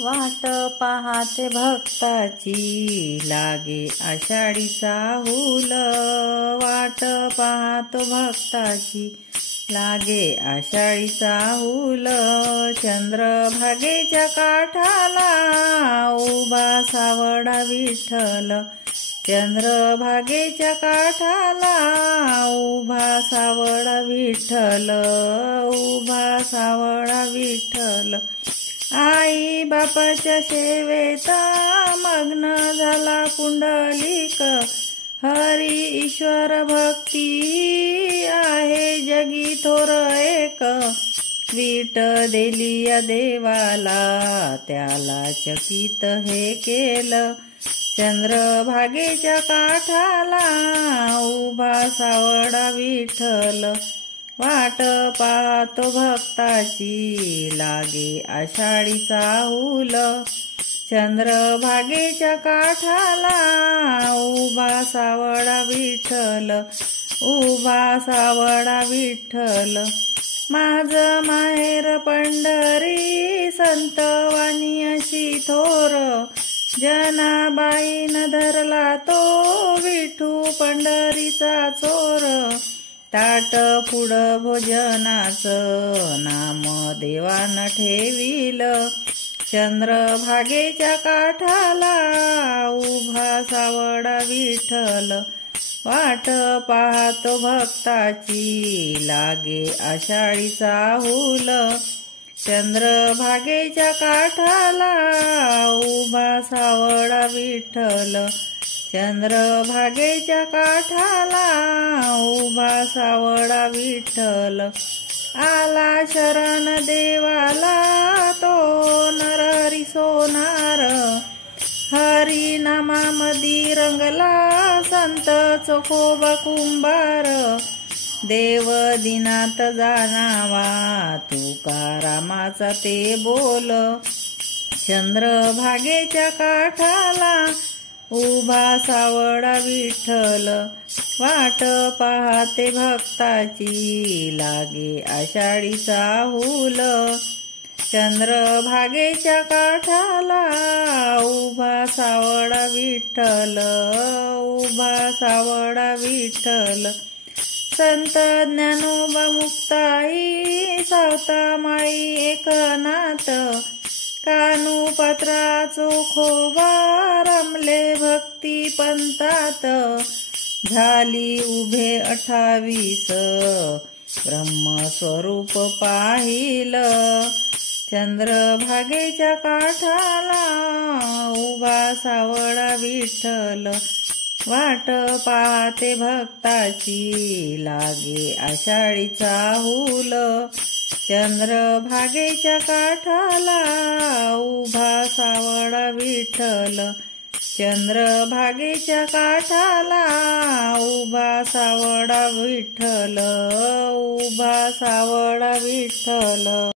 वाट पाहते भक्ताची लागे आषाढीचा हुल। वाट पाहतो भक्ताची लागे आषाढीचा हुल। चंद्रभागेच्या काठाला उभा सावळा विठ्ठल। चंद्रभागेच्या काठाला उभा सावळा विठ्ठल। उभा सावळा विठ्ठल। आई बापाच्या सेवेत मग्न झाला पुंडलिक। हरी ईश्वर भक्ती आहे जगी थोर एक। वीट दिली या देवाला त्याला चकित हे केलं। चंद्रभागेच्या काठाला उभा सावळा विठ्ठल। वाट पाहतो भक्ताची लागे आषाढीचा हुल। चंद्रभागेच्या काठाला उभा सावळा विठ्ठल। उभा सावळा विठ्ठल। माझं माहेर पंढरी संतवाणी अशी थोर। जनाबाईन धरला तो विठू पंढरीचा चोर। ताट पुढं भोजनाचं नाम देवान ठेविल। चंद्रभागेच्या काठाला उभा सावळा विठ्ठल। वाट पाहतो भक्ताची लागे आषाढीचा हुल। चंद्रभागेच्या काठाला उभा सावळा विठ्ठल। चंद्रभागेच्या काठाला उभा सावळा विठ्ठल। आला शरण देवाला तो नरहरी सोनार। हरी नामामधी रंगला संत चोखोबा कुंभार। देव दिनात जाणावा तुकारामाचा ते बोल। चंद्रभागेच्या काठाला उभा सावळा विठ्ठल। वाट पाहते भक्ताची लागे आषाढीचा हुल। चंद्रभागेच्या काठाला उभा सावळा विठ्ठल। उभा सावळा विठ्ठल। संत ज्ञानोबा मुक्ताई सावता माई एकनाथ। कानूपात्रा चोखोबा रमले भक्ती पंथात। झाली उभे 28 ब्रह्मस्वरूप पाहिलं। चंद्रभागेच्या काठाला उभा सावळा विठ्ठल। वाट पाहते भक्ताची लागे आषाढीचा हुल। चंद्रभागेच्या काठाला उभा सावळा विठ्ठल। चंद्रभागेच्या काठाला उभा सावळा विठ्ठल। उभा सावळा विठ्ठल।